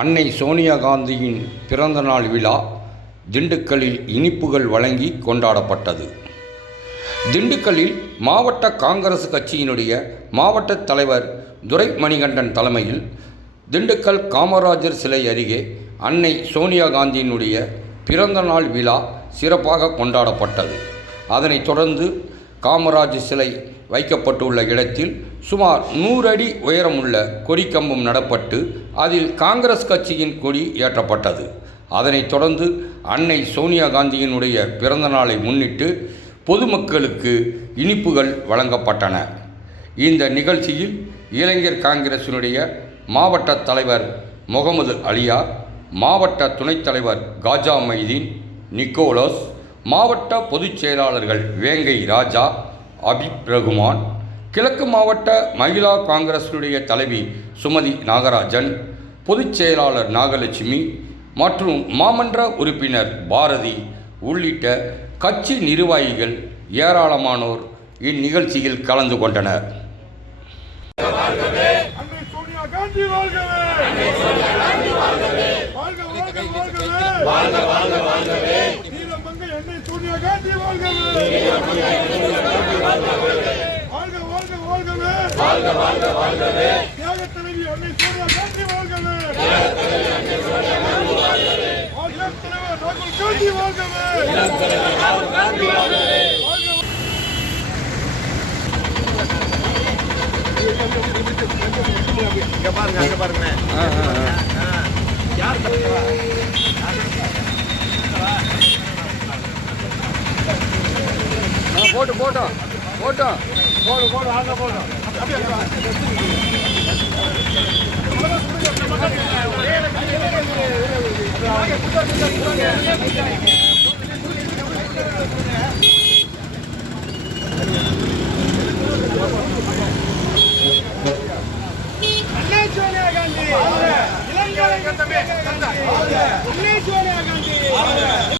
அன்னை சோனியா காந்தியின் பிறந்தநாள் விழா திண்டுக்கல்லில் இனிப்புகள் வழங்கி கொண்டாடப்பட்டது. திண்டுக்கல்லில் மாவட்ட காங்கிரஸ் கட்சியினுடைய மாவட்ட தலைவர் துரை மணிகண்டன் தலைமையில் திண்டுக்கல் காமராஜர் சிலை அருகே அன்னை சோனியா காந்தியினுடைய பிறந்தநாள் விழா சிறப்பாக கொண்டாடப்பட்டது. அதனைத் தொடர்ந்து காமராஜ் சிலை வைக்கப்பட்டுள்ள இடத்தில் சுமார் நூறு அடி உயரமுள்ள கொடிக்கம்பம் நடப்பட்டு அதில் காங்கிரஸ் கட்சியின் கொடி ஏற்றப்பட்டது. அதனைத் தொடர்ந்து அன்னை சோனியா காந்தியினுடைய பிறந்த நாளை முன்னிட்டு பொதுமக்களுக்கு இனிப்புகள் வழங்கப்பட்டன. இந்த நிகழ்ச்சியில் இளைஞர் காங்கிரசினுடைய மாவட்ட தலைவர் முகமது அலியா மாவட்ட துணைத் தலைவர் காஜா மைதீன் நிக்கோலஸ் மாவட்ட பொதுச் செயலாளர்கள் வேங்கை ராஜா அபிப் ரகுமான் கிழக்கு மாவட்ட மகிழா காங்கிரஸினுடைய தலைவி சுமதி நாகராஜன் பொதுச் செயலாளர் நாகலட்சுமி மற்றும் மாமன்ற உறுப்பினர் பாரதி உள்ளிட்ட கட்சி நிர்வாகிகள் ஏராளமானோர் இந்நிகழ்ச்சியில் கலந்து கொண்டனர். சோனியா காந்தி வாழ்கவே வாழ்க வாழ்க வாழ்கவே நீலமங்கை அன்னை சோனியா காந்தி வாழ்கவே. வாழ்க வாழ்க வாழ்கவே. தியாக தலைவி அன்னை சோனியா காந்தி வாழ்கவே. வாழ்க தலைவர் ராகுல் காந்தி வாழ்கவே. வாழ்க போட்டு போட்டோம் போட்டோம் போடு போடு ஆக போடு. அன்னை சோனியா காந்தி. இளங்கலை அன்னை சோனியா காந்தி.